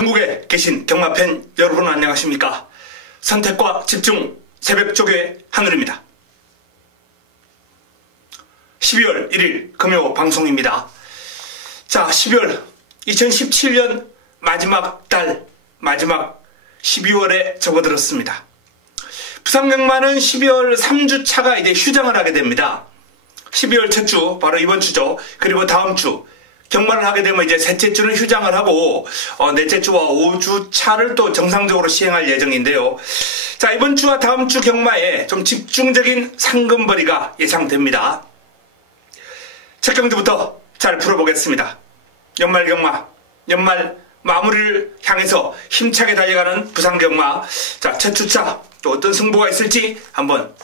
전국에 계신 경마팬 여러분 안녕하십니까? 선택과 집중 새벽조교의 한울입니다. 12월 1일 금요 방송입니다. 자, 12월 2017년 마지막 달, 마지막 12월에 접어들었습니다. 부산경마는 12월 3주차가 이제 휴장을 하게 됩니다. 12월 첫 주, 바로 이번 주죠. 그리고 다음 주 경마를 하게 되면 이제 셋째 주는 휴장을 하고 넷째 주와 5주차를 또 정상적으로 시행할 예정인데요. 자, 이번 주와 다음 주 경마에 좀 집중적인 상금벌이가 예상됩니다. 첫 경주부터 잘 풀어보겠습니다. 연말 경마, 연말 마무리를 향해서 힘차게 달려가는 부산경마. 자, 첫 주차 또 어떤 승부가 있을지 한번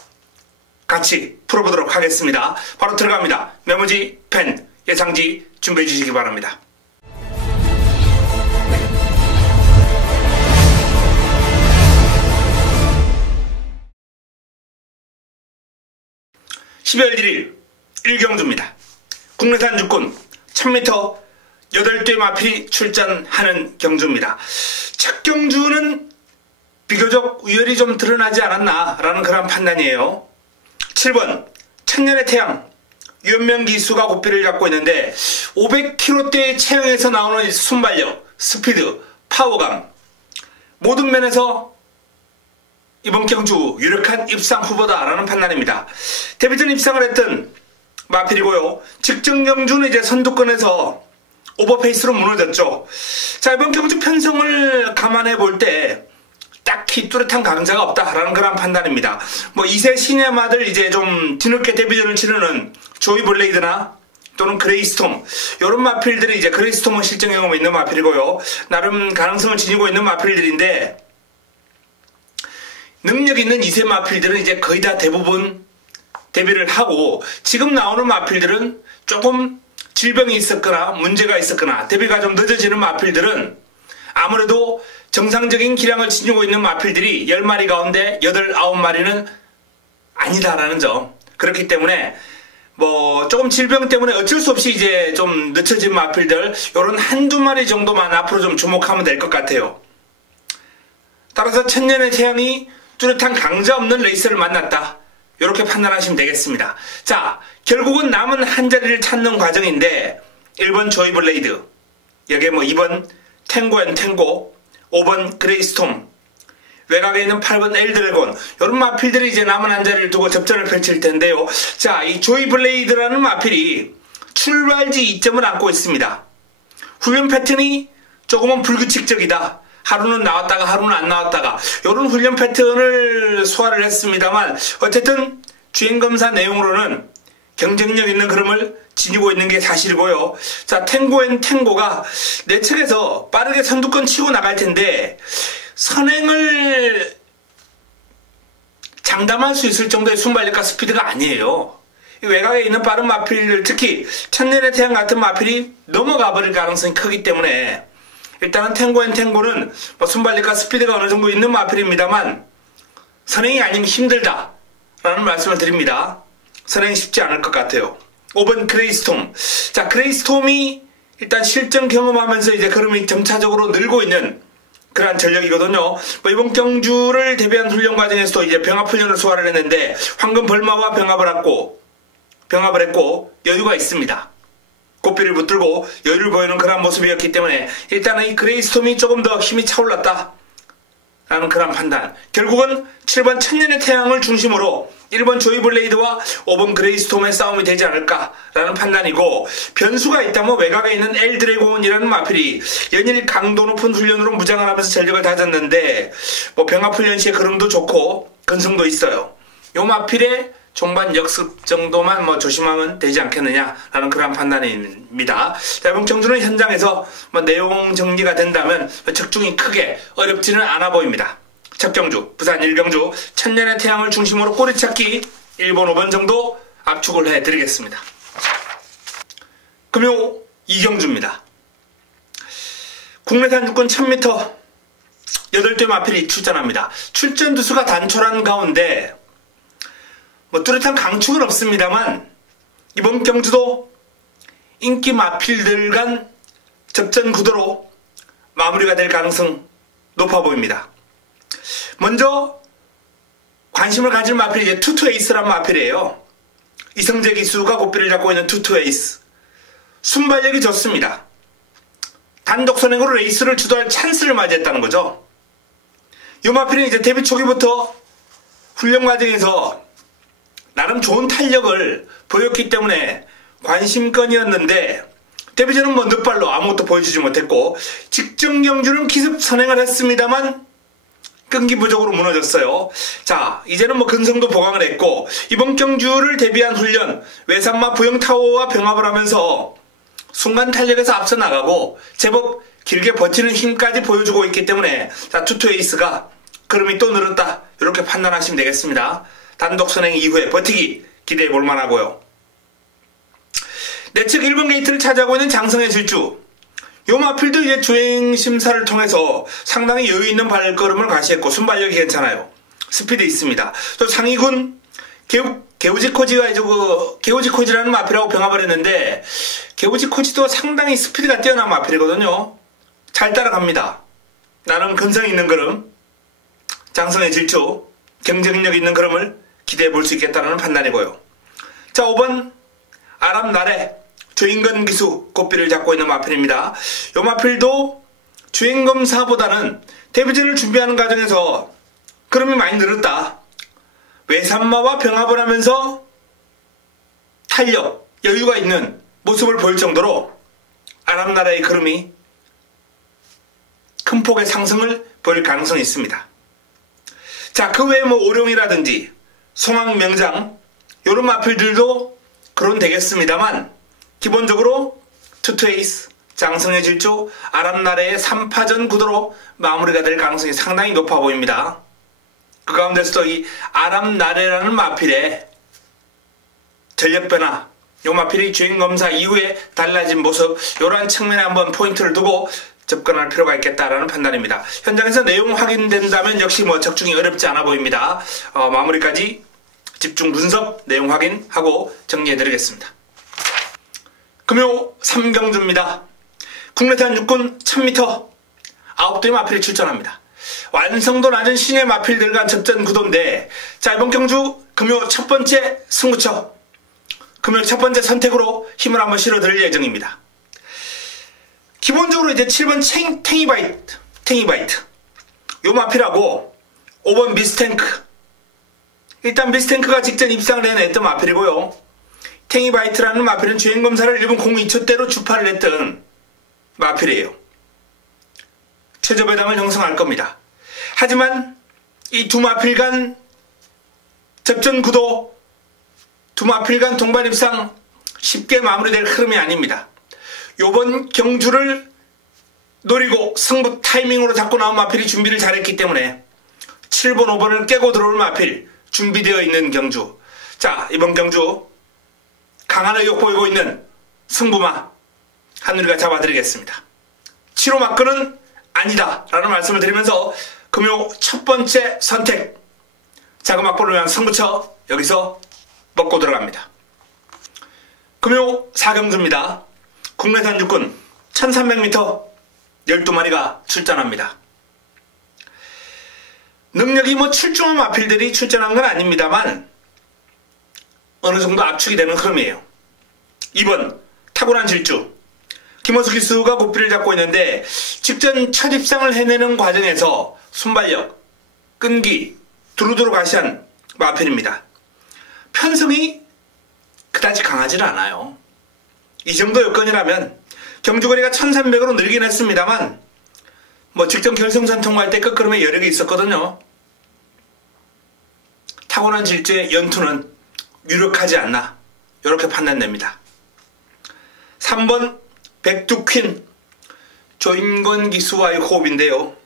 같이 풀어보도록 하겠습니다. 바로 들어갑니다. 메모지, 펜, 예상지 준비해 주시기 바랍니다. (12월 1일) 1경주입니다. 국내산 육군 1000m 8대 마필이 출전하는 경주입니다. 첫 경주는 비교적 우열이 좀 드러나지 않았나라는 그런 판단이에요. 7번 천년의 태양 유연명기수가 고삐를 잡고 있는데 500km대의 체형에서 나오는 순발력, 스피드, 파워감 모든 면에서 이번 경주 유력한 입상 후보다라는 판단입니다. 데뷔전 입상을 했던 마필이고요. 직전 경주는 이제 선두권에서 오버페이스로 무너졌죠. 자, 이번 경주 편성을 감안해 볼 때 딱히 뚜렷한 강자가 없다라는 그런 판단입니다. 뭐 2세 시네마들 이제 좀 뒤늦게 데뷔전을 치르는 조이 블레이드나 또는 그레이스톰 이런 마필들이 이제 그레이스톰은 실전 경험이 있는 마필이고요. 나름 가능성을 지니고 있는 마필들인데 능력 있는 2세 마필들은 이제 거의 다 대부분 데뷔를 하고 지금 나오는 마필들은 조금 질병이 있었거나 문제가 있었거나 데뷔가 좀 늦어지는 마필들은 아무래도 정상적인 기량을 지니고 있는 마필들이 10마리 가운데 8, 9마리는 아니다라는 점. 그렇기 때문에 뭐 조금 질병 때문에 어쩔 수 없이 이제 좀 늦춰진 마필들 요런 한두 마리 정도만 앞으로 좀 주목하면 될 것 같아요. 따라서 천년의 태양이 뚜렷한 강자 없는 레이스를 만났다. 이렇게 판단하시면 되겠습니다. 자, 결국은 남은 한 자리를 찾는 과정인데 1번 조이 블레이드, 여기에 뭐 2번 탱고 앤 탱고, 5번 그레이스톰, 외곽에 있는 8번 엘드래곤 이런 마필들이 이제 남은 한 자리를 두고 접전을 펼칠 텐데요. 자, 이 조이 블레이드라는 마필이 출발지 2점을 안고 있습니다. 훈련 패턴이 조금은 불규칙적이다. 하루는 나왔다가 하루는 안 나왔다가 이런 훈련 패턴을 소화를 했습니다만 어쨌든 주행검사 내용으로는 경쟁력 있는 흐름을 지니고 있는 게 사실이고요. 자, 탱고 앤 탱고가 내 측에서 빠르게 선두권 치고 나갈 텐데 선행을 장담할 수 있을 정도의 순발력과 스피드가 아니에요. 외곽에 있는 빠른 마필들, 특히 천년의 태양 같은 마필이 넘어가 버릴 가능성이 크기 때문에 일단은 탱고 앤 탱고는 뭐 순발력과 스피드가 어느 정도 있는 마필입니다만 선행이 아니면 힘들다 라는 말씀을 드립니다. 선행이 쉽지 않을 것 같아요. 5번 그레이스톰. 자, 그레이스톰이 일단 실전 경험하면서 이제 걸음이 점차적으로 늘고 있는 그러한 전력이거든요. 뭐 이번 경주를 대비한 훈련 과정에서도 이제 병합훈련을 소화를 했는데 황금 벌마와 병합을 했고 여유가 있습니다. 고삐를 붙들고 여유를 보이는 그런 모습이었기 때문에 일단은 이 그레이스톰이 조금 더 힘이 차올랐다 라는 그런 판단. 결국은 7번 천년의 태양을 중심으로 1번 조이 블레이드와 5번 그레이스톰의 싸움이 되지 않을까라는 판단이고, 변수가 있다면 외곽에 있는 엘드래곤이라는 마필이 연일 강도 높은 훈련으로 무장을 하면서 전력을 다졌는데 뭐 병합훈련 시에 흐름도 좋고 근성도 있어요. 요 마필의 종반 역습 정도만 뭐 조심하면 되지 않겠느냐라는 그런 판단입니다. 자, 이번 경주는 현장에서 뭐 내용 정리가 된다면 적중이 크게 어렵지는 않아 보입니다. 첫 경주, 부산 1경주, 천년의 태양을 중심으로 꼬리찾기 1번, 5번 정도 압축을 해드리겠습니다. 금요 2경주입니다. 국내산 육군 1000m 8대 마필이 출전합니다. 출전 두수가 단촐한 가운데 뭐 뚜렷한 강축은 없습니다만 이번 경주도 인기 마필들 간 접전 구도로 마무리가 될 가능성 높아 보입니다. 먼저 관심을 가질 마필이 이제 투투에이스란 마필이에요. 이성재 기수가 고삐를 잡고 있는 투투에이스. 순발력이 좋습니다. 단독 선행으로 레이스를 주도할 찬스를 맞이했다는 거죠. 이 마필은 이제 데뷔 초기부터 훈련 과정에서 나름 좋은 탄력을 보였기 때문에 관심건이었는데 데뷔전은 뭐 늦발로 아무것도 보여주지 못했고 직전 경주는 기습 선행을 했습니다만 끈기 부족으로 무너졌어요. 자, 이제는 뭐 근성도 보강을 했고 이번 경주를 대비한 훈련 외산마 부영타워와 병합을 하면서 순간 탄력에서 앞서 나가고 제법 길게 버티는 힘까지 보여주고 있기 때문에 자, 투투에이스가 걸음이 또 늘었다 이렇게 판단하시면 되겠습니다. 단독 선행 이후에 버티기 기대해 볼 만하고요. 내측 1번 게이트를 차지하고 있는 장성의 질주. 요 마필도 이제 주행 심사를 통해서 상당히 여유 있는 발걸음을 과시했고 순발력이 괜찮아요. 스피드 있습니다. 또 상위군 개우지코지가 이제 개우지코지라는 마필하고 병합을 했는데 개우지코지도 상당히 스피드가 뛰어난 마필이거든요. 잘 따라갑니다. 나름 근성 있는 걸음. 장성의 질주, 경쟁력 있는 걸음을 기대해 볼 수 있겠다는 판단이고요. 자, 5번 아람나래 주행검 기수 고삐를 잡고 있는 마필입니다. 이 마필도 주행검사보다는 데뷔전을 준비하는 과정에서 걸음이 많이 늘었다. 외산마와 병합을 하면서 탄력, 여유가 있는 모습을 보일 정도로 아람나라의 걸음이 큰 폭의 상승을 보일 가능성이 있습니다. 자, 그 외에 뭐 오룡이라든지 송악명장 이런 마필들도 그런 되겠습니다만 기본적으로 투투에이스, 장성의 질주, 아람나래의 3파전 구도로 마무리가 될 가능성이 상당히 높아 보입니다. 그 가운데서도 이 아람나래라는 마필의 전력 변화, 이 마필이 주행검사 이후에 달라진 모습 이러한 측면에 한번 포인트를 두고 접근할 필요가 있겠다라는 판단입니다. 현장에서 내용 확인된다면 역시 뭐 적중이 어렵지 않아 보입니다. 마무리까지 집중 분석, 내용 확인하고 정리해드리겠습니다. 금요 3경주입니다. 국내산 육군 1000m 9대의 마필이 출전합니다. 완성도 낮은 신의 마필들과 접전 구도인데 자, 이번 경주 금요 첫 번째 승부처, 금요 첫 번째 선택으로 힘을 한번 실어드릴 예정입니다. 기본적으로 이제 7번 탱이바이트 요 마필하고 5번 미스탱크, 일단 미스탱크가 직전 입상을 해냈던 마필이고요. 탱이바이트라는 마필은 주행검사를 1분 02초대로 주파를 했던 마필이에요. 최저배당을 형성할 겁니다. 하지만 이 두 마필 간 접전 구도, 두 마필 간 동반 입상 쉽게 마무리될 흐름이 아닙니다. 요번 경주를 노리고 승부 타이밍으로 잡고 나온 마필이 준비를 잘했기 때문에 7번, 5번을 깨고 들어올 마필 준비되어 있는 경주. 자, 이번 경주 강한 의욕 보이고 있는 승부마 한누리가 잡아드리겠습니다. 7호 막근은 아니다 라는 말씀을 드리면서 금요 첫 번째 선택 자금 확보를 위한 승부처 여기서 먹고 들어갑니다. 금요 4경주입니다. 국내산 육군 1300m 12마리가 출전합니다. 능력이 뭐 출중한 마필들이 출전한 건 아닙니다만 어느 정도 압축이 되는 흐름이에요. 2번 타고난 질주 김호수 기수가 고삐를 잡고 있는데 직전 첫 입상을 해내는 과정에서 순발력, 끈기 두루두루 과시한 마필입니다. 편성이 그다지 강하지는 않아요. 이 정도 여건이라면 경주거리가 1300으로 늘긴 했습니다만 뭐 직전 결승선 통과할 때 끝걸음에 여력이 있었거든요. 타고난 질주의 연투는 유력하지 않나 이렇게 판단됩니다. 3번 백두퀸 조인권 기수와의 호흡인데요.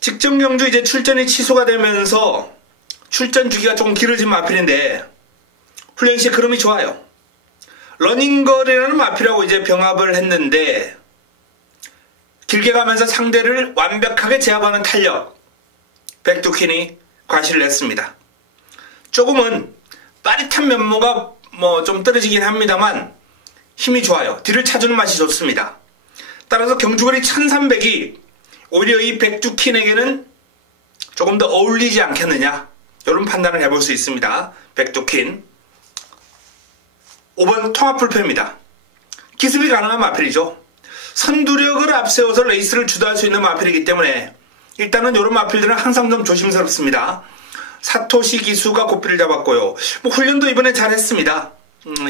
직전 경주 이제 출전이 취소가 되면서 출전 주기가 조금 길어진 마필인데 훈련 시 흐름이 좋아요. 러닝걸이라는 마필하고 이제 병합을 했는데 길게 가면서 상대를 완벽하게 제압하는 탄력 백두퀸이 과시를 했습니다. 조금은 빠릿한 면모가 뭐 좀 떨어지긴 합니다만 힘이 좋아요. 뒤를 차주는 맛이 좋습니다. 따라서 경주거리 1300이 오히려 이 백두킨에게는 조금 더 어울리지 않겠느냐, 이런 판단을 해볼 수 있습니다. 백두킨. 5번 통합불패입니다. 기습이 가능한 마필이죠. 선두력을 앞세워서 레이스를 주도할 수 있는 마필이기 때문에 일단은 이런 마필들은 항상 좀 조심스럽습니다. 사토시 기수가 고삐를 잡았고요. 뭐 훈련도 이번에 잘했습니다.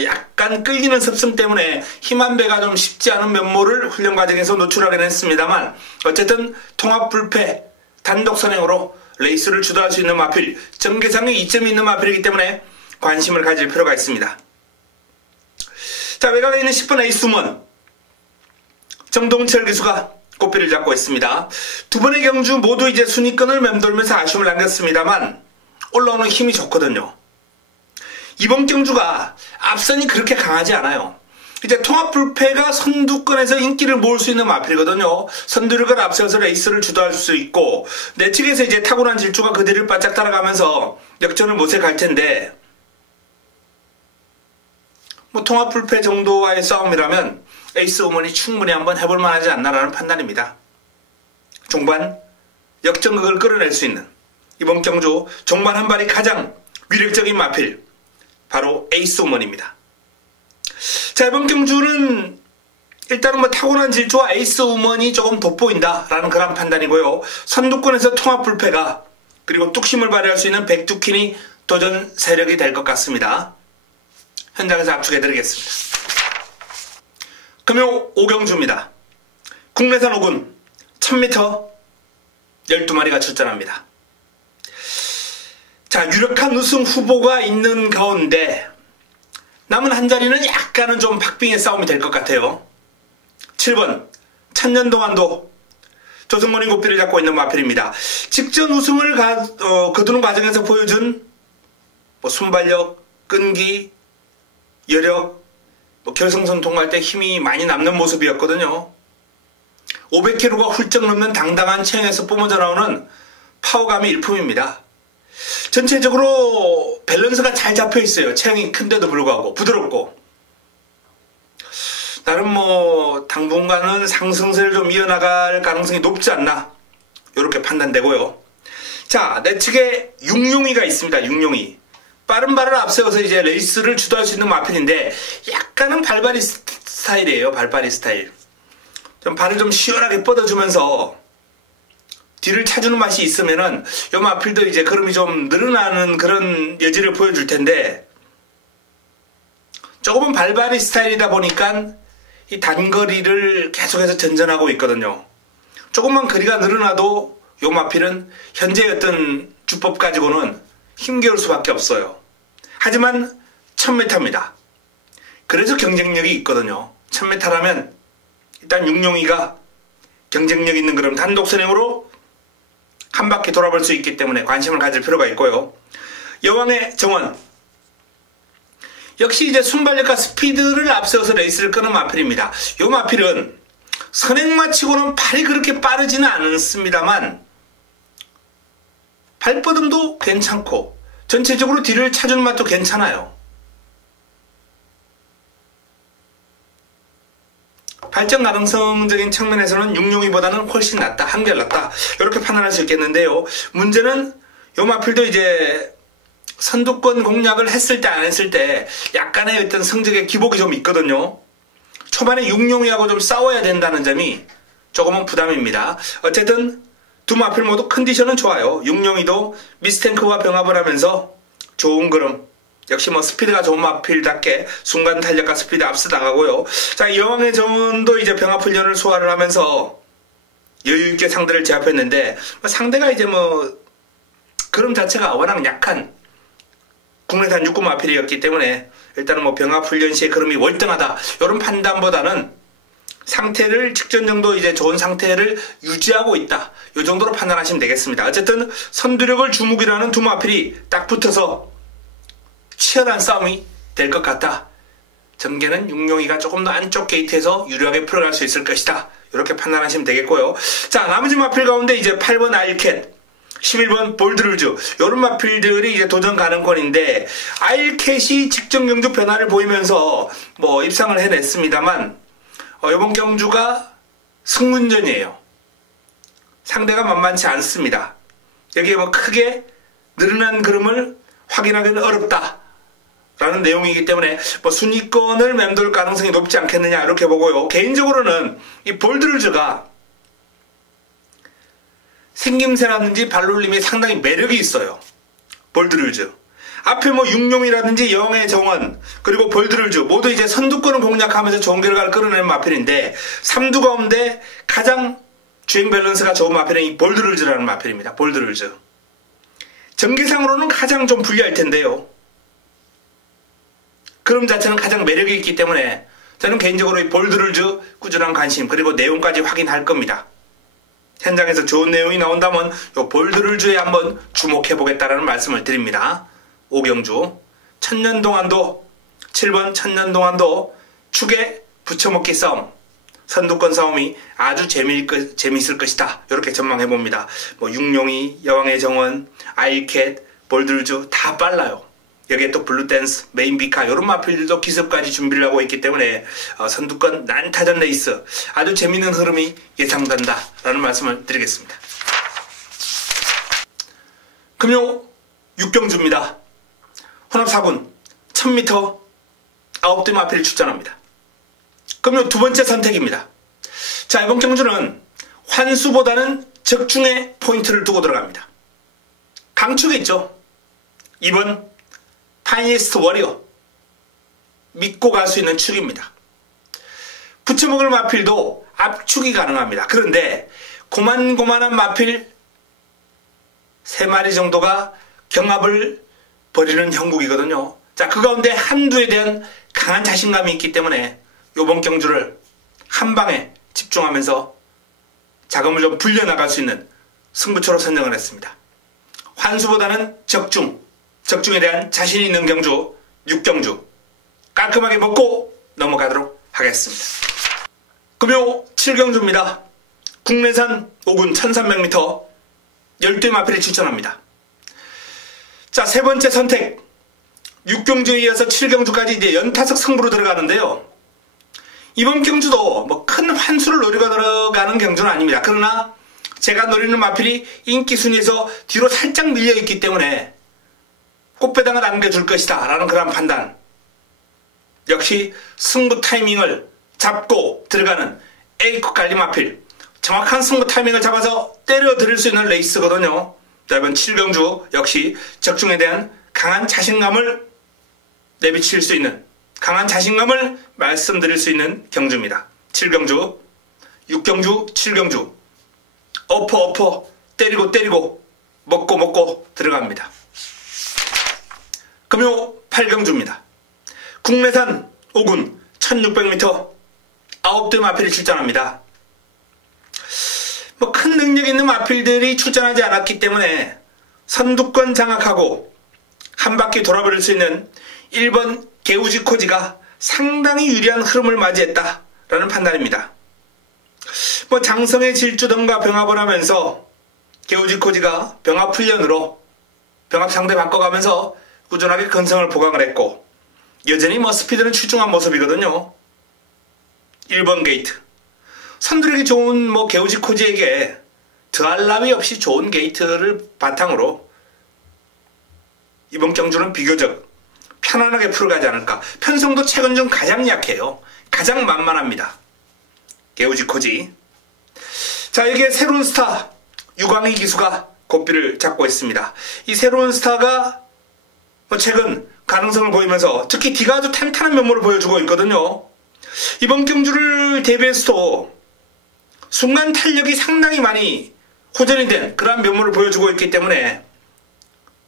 약간 끌리는 습성 때문에 힘한 배가 좀 쉽지 않은 면모를 훈련 과정에서 노출하긴 했습니다만, 어쨌든 통합불패 단독 선행으로 레이스를 주도할 수 있는 마필, 전개상에 이점이 있는 마필이기 때문에 관심을 가질 필요가 있습니다. 자, 외곽에 있는 10번 에이스우먼 정동철 기수가 꽃비를 잡고 있습니다. 두 번의 경주 모두 이제 순위권을 맴돌면서 아쉬움을 남겼습니다만 올라오는 힘이 좋거든요. 이번 경주가 앞선이 그렇게 강하지 않아요. 이제 통합불패가 선두권에서 인기를 모을 수 있는 마필이거든요. 선두력을 앞세워서 레이스를 주도할 수 있고, 내 측에서 이제 타고난 질주가 그 뒤를 바짝 따라가면서 역전을 못해 갈 텐데, 뭐 통합불패 정도와의 싸움이라면 에이스우먼이 충분히 한번 해볼 만하지 않나라는 판단입니다. 종반 역전극을 끌어낼 수 있는 이번 경주 종반 한 발이 가장 위력적인 마필, 바로 에이스우먼입니다. 자, 이번 경주는 일단은 뭐 타고난 질주와 에이스우먼이 조금 돋보인다라는 그런 판단이고요. 선두권에서 통합불패가, 그리고 뚝심을 발휘할 수 있는 백두킨이 도전 세력이 될 것 같습니다. 현장에서 압축해드리겠습니다. 금요 5경주입니다. 국내산 5군 1000m 12마리가 출전합니다. 자, 유력한 우승 후보가 있는 가운데 남은 한 자리는 약간은 좀 박빙의 싸움이 될 것 같아요. 7번 천년동안도 조승건이 고삐를 잡고 있는 마필입니다. 직전 우승을 거두는 과정에서 보여준 뭐 순발력, 끈기, 여력, 결승선 통과할 때 힘이 많이 남는 모습이었거든요. 500kg가 훌쩍 넘는 당당한 체형에서 뿜어져 나오는 파워감이 일품입니다. 전체적으로 밸런스가 잘 잡혀 있어요. 체형이 큰데도 불구하고 부드럽고, 나름 뭐 당분간은 상승세를 좀 이어나갈 가능성이 높지 않나, 이렇게 판단되고요. 자, 내 측에 육룡이가 있습니다. 육룡이 빠른 발을 앞세워서 이제 레이스를 주도할 수 있는 마필인데 약간은 발발이 스타일이에요. 발발이 스타일. 좀 발을 좀 시원하게 뻗어주면서 뒤를 차주는 맛이 있으면은 요 마필도 이제 걸음이 좀 늘어나는 그런 여지를 보여줄 텐데, 조금은 발발이 스타일이다 보니까 이 단거리를 계속해서 전전하고 있거든요. 조금만 거리가 늘어나도 요 마필은 현재의 어떤 주법 가지고는 힘겨울 수밖에 없어요. 하지만 1000m입니다. 그래서 경쟁력이 있거든요. 1000m라면 일단 육룡이가 경쟁력 있는 그런 단독 선행으로 한 바퀴 돌아볼 수 있기 때문에 관심을 가질 필요가 있고요. 여왕의 정원 역시 이제 순발력과 스피드를 앞세워서 레이스를 끄는 마필입니다. 이 마필은 선행마치고는 발이 그렇게 빠르지는 않습니다만 발뻗음도 괜찮고 전체적으로 뒤를 차주는 맛도 괜찮아요. 발전 가능성적인 측면에서는 육룡이보다는 훨씬 낫다, 한결 낫다, 이렇게 판단할 수 있겠는데요. 문제는 요 마필도 이제 선두권 공략을 했을 때 안 했을 때 약간의 어떤 성적의 기복이 좀 있거든요. 초반에 육룡이하고 좀 싸워야 된다는 점이 조금은 부담입니다. 어쨌든 두 마필 모두 컨디션은 좋아요. 육룡이도 미스탱크와 병합을 하면서 좋은 걸음, 역시 뭐 스피드가 좋은 마필답게 순간 탄력과 스피드 앞서 나가고요. 자, 여왕의 정원도 이제 병합 훈련을 소화를 하면서 여유있게 상대를 제압했는데, 상대가 이제 뭐 걸음 자체가 워낙 약한 국내산 육군 마필이었기 때문에 일단은 뭐 병합 훈련 시에 걸음이 월등하다, 이런 판단보다는 상태를 직전 정도 이제 좋은 상태를 유지하고 있다, 이 정도로 판단하시면 되겠습니다. 어쨌든 선두력을 주목이라는 두 마필이 딱 붙어서 치열한 싸움이 될 것 같다. 전개는 육룡이가 조금 더 안쪽 게이트에서 유리하게 풀어갈 수 있을 것이다, 이렇게 판단하시면 되겠고요. 자, 나머지 마필 가운데 이제 8번 아일캣, 11번 볼드루즈, 이런 마필들이 이제 도전 가능권인데, 아일캣이 직전 경주 변화를 보이면서 뭐 입상을 해냈습니다만 이번 경주가 승문전이에요. 상대가 만만치 않습니다. 여기에 뭐 크게 늘어난 그림을 확인하기는 어렵다 라는 내용이기 때문에 뭐 순위권을 맴돌 가능성이 높지 않겠느냐 이렇게 보고요. 개인적으로는 이 볼드룰즈가 생김새라든지 발놀림이 상당히 매력이 있어요. 볼드룰즈. 앞에 뭐 육룡이라든지 여왕의 정원 그리고 볼드룰즈 모두 이제 선두권을 공략하면서 좋은 결과를 끌어내는 마필인데 3두 가운데 가장 주행 밸런스가 좋은 마필은 이 볼드룰즈라는 마필입니다. 볼드룰즈. 전개상으로는 가장 좀 불리할 텐데요. 그림 자체는 가장 매력이 있기 때문에 저는 개인적으로 이 볼드룰즈 꾸준한 관심 그리고 내용까지 확인할 겁니다. 현장에서 좋은 내용이 나온다면 이 볼드룰즈에 한번 주목해 보겠다라는 말씀을 드립니다. 오경주 천년동안도 7번 천년동안도 축에 붙여먹기 싸움 선두권 싸움이 아주 재미있을 것이다 이렇게 전망해 봅니다. 뭐 육룡이 여왕의 정원 아이캣 볼드룰즈 다 빨라요. 여기에 또 블루댄스 메인비카 이런 마필들도 기습까지 준비를 하고 있기 때문에 선두권 난타전 레이스 아주 재미있는 흐름이 예상된다 라는 말씀을 드리겠습니다. 금요 육경주입니다. 혼합 4군 1000m 9대 마필을 출전합니다. 금요 두 번째 선택입니다. 자, 이번 경주는 환수보다는 적중에 포인트를 두고 들어갑니다. 강축에 있죠. 2번 파이니스트 워리어 믿고 갈 수 있는 축입니다. 붙여먹을 마필도 압축이 가능합니다. 그런데 고만고만한 마필 3마리 정도가 경합을 벌이는 형국이거든요. 자, 그 가운데 한두에 대한 강한 자신감이 있기 때문에 이번 경주를 한 방에 집중하면서 자금을 좀 불려나갈 수 있는 승부처로 선정을 했습니다. 환수보다는 적중에 대한 자신 있는 경주 6경주 깔끔하게 먹고 넘어가도록 하겠습니다. 금요 7경주입니다. 국내산 5군 1300m 12 마필이 출전합니다. 자, 세 번째 선택 6경주에 이어서 7경주까지 이제 연타석 승부로 들어가는데요. 이번 경주도 뭐 큰 환수를 노리고 들어가는 경주는 아닙니다. 그러나 제가 노리는 마필이 인기 순위에서 뒤로 살짝 밀려있기 때문에 꽃배당을 안겨줄 것이다 라는 그런 판단. 역시 승부 타이밍을 잡고 들어가는 A급 관리 마필. 정확한 승부 타이밍을 잡아서 때려 드릴 수 있는 레이스거든요. 자, 이번 7경주 역시 적중에 대한 강한 자신감을 내비칠 수 있는 강한 자신감을 말씀드릴 수 있는 경주입니다. 7경주 6경주 7경주 엎어 때리고 먹고 들어갑니다. 금요 8경주입니다. 국내산 5군 1600m 9대 마필이 출전합니다. 뭐 큰 능력 있는 마필들이 출전하지 않았기 때문에 선두권 장악하고 한 바퀴 돌아버릴 수 있는 1번 게우지코지가 상당히 유리한 흐름을 맞이했다라는 판단입니다. 뭐 장성의 질주등과 병합을 하면서 게우지코지가 병합 훈련으로 병합 상대 바꿔가면서 꾸준하게 근성을 보강을 했고 여전히 뭐 스피드는 출중한 모습이거든요. 1번 게이트 선두력이 좋은 뭐 게우지코지에게 더할 나위 없이 좋은 게이트를 바탕으로 이번 경주는 비교적 편안하게 풀어가지 않을까. 편성도 최근 중 가장 약해요. 가장 만만합니다. 게우지코지. 자, 여기에 새로운 스타 유광희 기수가 고삐를 잡고 있습니다. 이 새로운 스타가 최근 가능성을 보이면서 특히 뒤가 아주 탄탄한 면모를 보여주고 있거든요. 이번 경주를 대비해서도 순간 탄력이 상당히 많이 호전이 된 그러한 면모를 보여주고 있기 때문에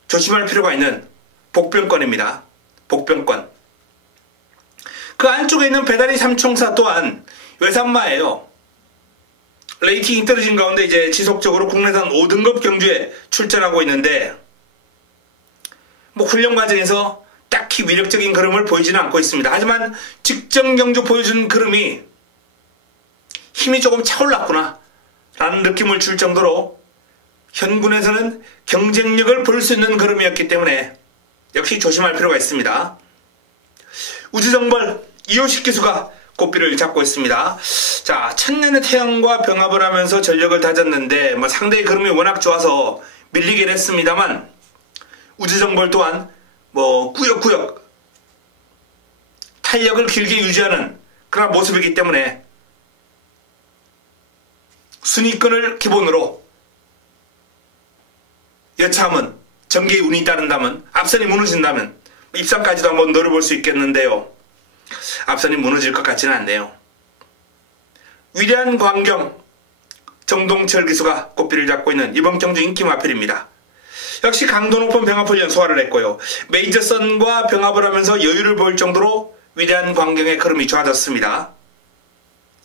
조심할 필요가 있는 복병권입니다. 복병권. 그 안쪽에 있는 배다리 삼총사 또한 외산마예요. 레이팅이 떨어진 가운데 이제 지속적으로 국내산 5등급 경주에 출전하고 있는데 뭐 훈련 과정에서 딱히 위력적인 그림을 보이지는 않고 있습니다. 하지만 직전 경주 보여준 그림이 힘이 조금 차올랐구나 라는 느낌을 줄 정도로 현군에서는 경쟁력을 볼 수 있는 그림이었기 때문에 역시 조심할 필요가 있습니다. 우주정벌 이호식 기수가 고삐를 잡고 있습니다. 자, 천년의 태양과 병합을 하면서 전력을 다졌는데 상대의 그림이 워낙 좋아서 밀리긴 했습니다만 우주정벌 또한 꾸역꾸역 탄력을 길게 유지하는 그런 모습이기 때문에 순위권을 기본으로 여차하면 전개의 운이 따른다면 앞선이 무너진다면 입상까지도 한번 노려볼 수 있겠는데요. 앞선이 무너질 것 같지는 않네요. 위대한 광경 정동철 기수가 고삐를 잡고 있는 이번 경주 인기 마필입니다. 역시 강도 높은 병합훈련 소화를 했고요. 메이저선과 병합을 하면서 여유를 보일 정도로 위대한 광경의 흐름이 좋아졌습니다.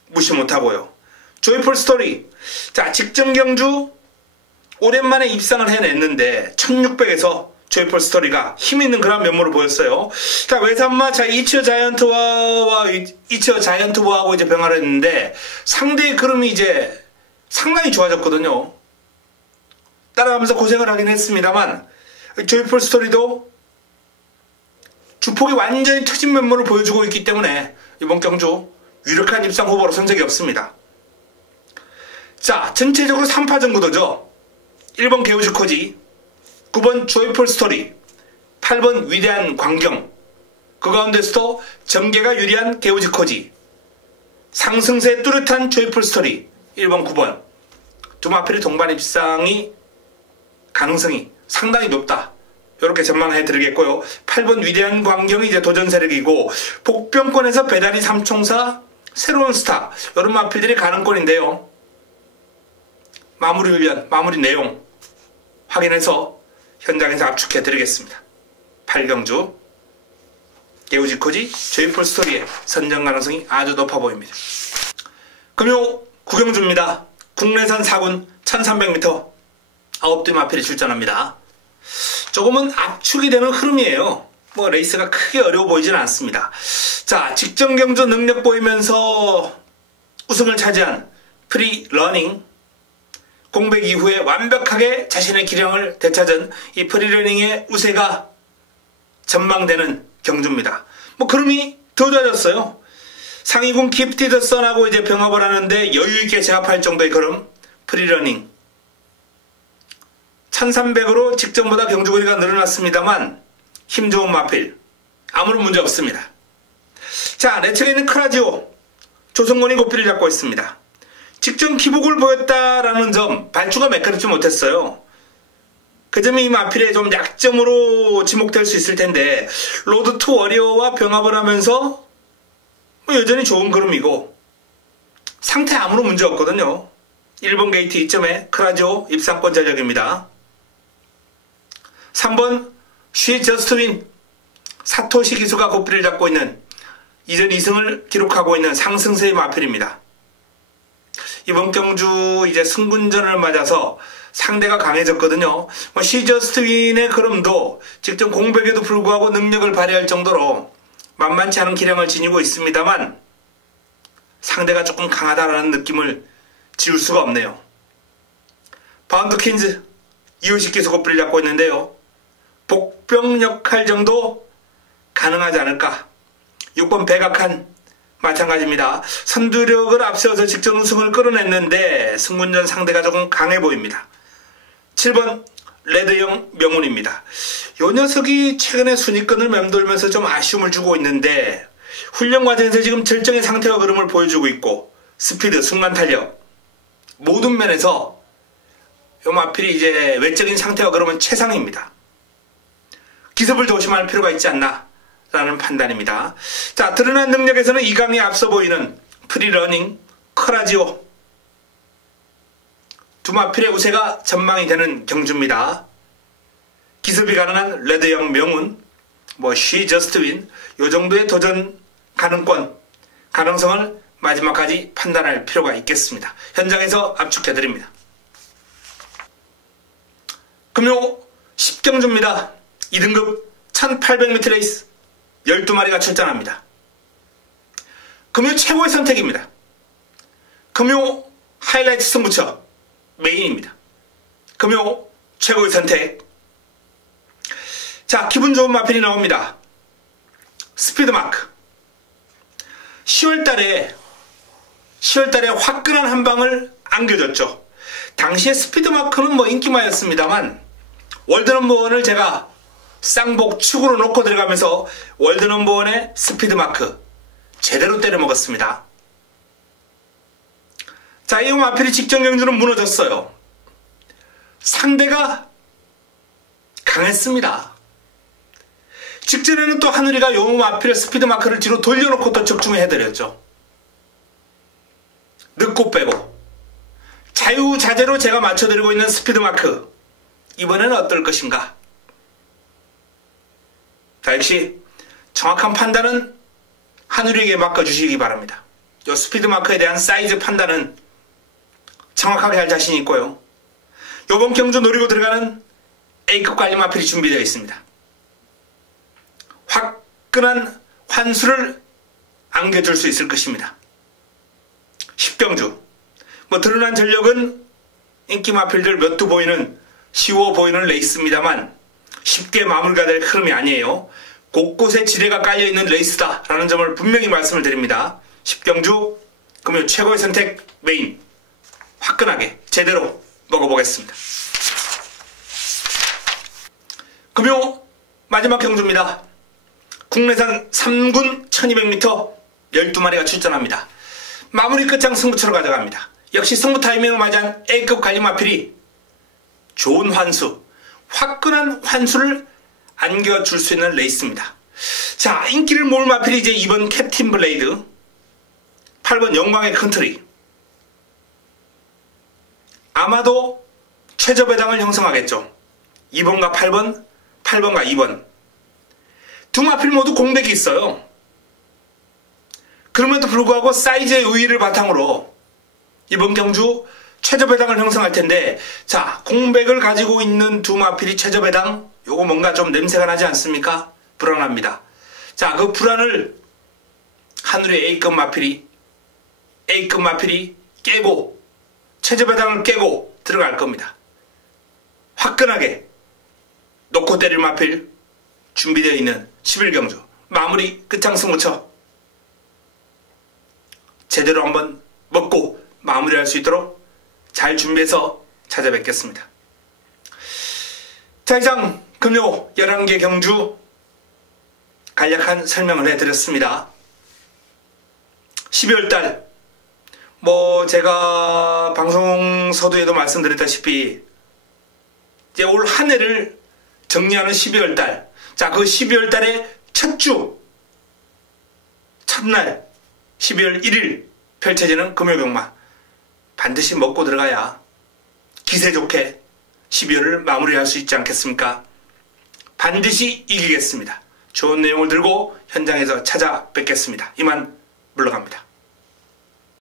무시 못하고요. 조이풀 스토리. 자, 직전 경주 오랜만에 입상을 해냈는데 1600에서 조이풀 스토리가 힘있는 그런 면모를 보였어요. 자, 외산마 이치어 자이언트와하고 이제 병화를 했는데 상대의 그름이 이제 상당히 좋아졌거든요. 따라가면서 고생을 하긴 했습니다만 조이풀 스토리도 주폭이 완전히 터진 면모를 보여주고 있기 때문에 이번 경주 유력한 입상 후보로 손색이 없습니다. 자, 전체적으로 3파전 구도죠. 1번 개우지코지, 9번 조이풀 스토리, 8번 위대한 광경, 그 가운데서도 전개가 유리한 개우지코지, 상승세 뚜렷한 조이풀 스토리 1번 9번 두 마필의 동반 입상이 가능성이 상당히 높다. 이렇게 전망해 드리겠고요. 8번 위대한 광경이 이제 도전 세력이고 복병권에서 배다리 삼총사 새로운 스타 이런 마필들이 가능권인데요. 마무리 훈련, 마무리 내용 확인해서 현장에서 압축해 드리겠습니다. 8경주 개우지코지 조이풀 스토리의 선정 가능성이 아주 높아 보입니다. 금요 9경주입니다. 국내산 4군 1300m 9대 마필이 출전합니다. 조금은 압축이 되는 흐름이에요. 레이스가 크게 어려워 보이지는 않습니다. 자, 직전 경주 능력 보이면서 우승을 차지한 프리 러닝 공백 이후에 완벽하게 자신의 기량을 되찾은 이 프리러닝의 우세가 전망되는 경주입니다. 그름이 더 좋아졌어요. 상위군 기프티드 선하고 이제 병합을 하는데 여유있게 제압할 정도의 그름 프리러닝 1300으로 직전보다 경주거리가 늘어났습니다만 힘 좋은 마필 아무런 문제 없습니다. 자, 내 측에 있는 크라지오 조성곤이 고삐를 잡고 있습니다. 직전 기복을 보였다라는 점 발주가 매끄럽지 못했어요. 그 점이 이 마필의 좀 약점으로 지목될 수 있을 텐데 로드 투 워리어와 병합을 하면서 여전히 좋은 그림이고 상태 아무런 문제 없거든요. 1번 게이트 2점에 크라지오 입상권 전력입니다. 3번 쉬 저스트윈 사토시 기수가 고삐를 잡고 있는 이전 2승을 기록하고 있는 상승세의 마필입니다. 이번 경주 이제 승분전을 맞아서 상대가 강해졌거든요. 시저스트윈의 그름도 직전 공백에도 불구하고 능력을 발휘할 정도로 만만치 않은 기량을 지니고 있습니다만 상대가 조금 강하다라는 느낌을 지울 수가 없네요. 바운드킨즈 이호식 기수 고삐를 잡고 있는데요. 복병 역할 정도 가능하지 않을까. 6번 백악한 마찬가지입니다. 선두력을 앞세워서 직전 우승을 끌어냈는데 승문전 상대가 조금 강해 보입니다. 7번 레드형 명운입니다. 이 녀석이 최근에 순위권을 맴돌면서 좀 아쉬움을 주고 있는데 훈련 과정에서 지금 절정의 상태와 그름을 보여주고 있고 스피드, 순간 탄력 모든 면에서 이 마필이 이제 외적인 상태와 그름은 최상입니다. 기습을 조심할 필요가 있지 않나 라는 판단입니다. 자, 드러난 능력에서는 이강이 앞서 보이는 프리러닝 크라지오 두 마필의 우세가 전망이 되는 경주입니다. 기습이 가능한 레드형 명운 쉬 저스트윈 요 정도의 도전 가능성을 마지막까지 판단할 필요가 있겠습니다. 현장에서 압축해드립니다. 금요 10경주입니다. 2등급 1800m 레이스 12마리가 출전합니다. 금요 최고의 선택입니다. 금요 하이라이트 승부처 메인입니다. 금요 최고의 선택. 자, 기분 좋은 마필이 나옵니다. 스피드마크 10월달에 화끈한 한 방을 안겨줬죠. 당시에 스피드마크는 뭐 인기마였습니다만 월드넘버원을 제가 쌍복 축으로 놓고 들어가면서 월드넘버원의 스피드마크 제대로 때려 먹었습니다. 자, 이 마필이 직전 경주는 무너졌어요. 상대가 강했습니다. 직전에는 또 하늘이가 요 마필의 스피드마크를 뒤로 돌려놓고 또 적중해드렸죠. 늦고 빼고 자유자재로 제가 맞춰드리고 있는 스피드마크, 이번에는 어떨 것인가? 자, 역시 정확한 판단은 하늘이에게 맡겨주시기 바랍니다. 이 스피드마크에 대한 사이즈 판단은 정확하게 할 자신이 있고요. 이번 경주 노리고 들어가는 A급 관리 마필이 준비되어 있습니다. 화끈한 환수를 안겨줄 수 있을 것입니다. 10경주 뭐 드러난 전력은 인기 마필들 몇 두 보이는 쉬워 보이는 레이스입니다만 쉽게 마무리가 될 흐름이 아니에요. 곳곳에 지뢰가 깔려있는 레이스다 라는 점을 분명히 말씀을 드립니다. 10경주 금요 최고의 선택 메인 화끈하게 제대로 먹어보겠습니다. 금요 마지막 경주입니다. 국내산 3군 1200m 12마리가 출전합니다. 마무리 끝장 승부처로 가져갑니다. 역시 승부 타이밍을 맞이한 A급 관리 마필이 좋은 환수, 화끈한 환수를 안겨줄 수 있는 레이스입니다. 자, 인기를 모을 마필이 이제 2번 캡틴 블레이드, 8번 영광의 컨트리. 아마도 최저 배당을 형성하겠죠. 2번과 8번, 8번과 2번. 두 마필 모두 공백이 있어요. 그럼에도 불구하고 사이즈의 우위를 바탕으로 이번 경주 최저 배당을 형성할 텐데, 자, 공백을 가지고 있는 두 마필이 최저 배당, 요거 뭔가 좀 냄새가 나지 않습니까? 불안합니다. 자, 그 불안을 하늘의 A급 마필이 깨고 최저 배당을 깨고 들어갈 겁니다. 화끈하게 놓고 때릴 마필 준비되어 있는 11경주 마무리 끝장 승부처 제대로 한번 먹고 마무리할 수 있도록 잘 준비해서 찾아뵙겠습니다. 자, 이상 금요 11개 경주 간략한 설명을 해드렸습니다. 12월달 뭐 제가 방송 서두에도 말씀드렸다시피 이제 올 한 해를 정리하는 12월달, 자, 그 12월달의 첫 주 첫날 12월 1일 펼쳐지는 금요병마 반드시 먹고 들어가야 기세 좋게 12월을 마무리할 수 있지 않겠습니까? 반드시 이기겠습니다. 좋은 내용을 들고 현장에서 찾아뵙겠습니다. 이만 물러갑니다.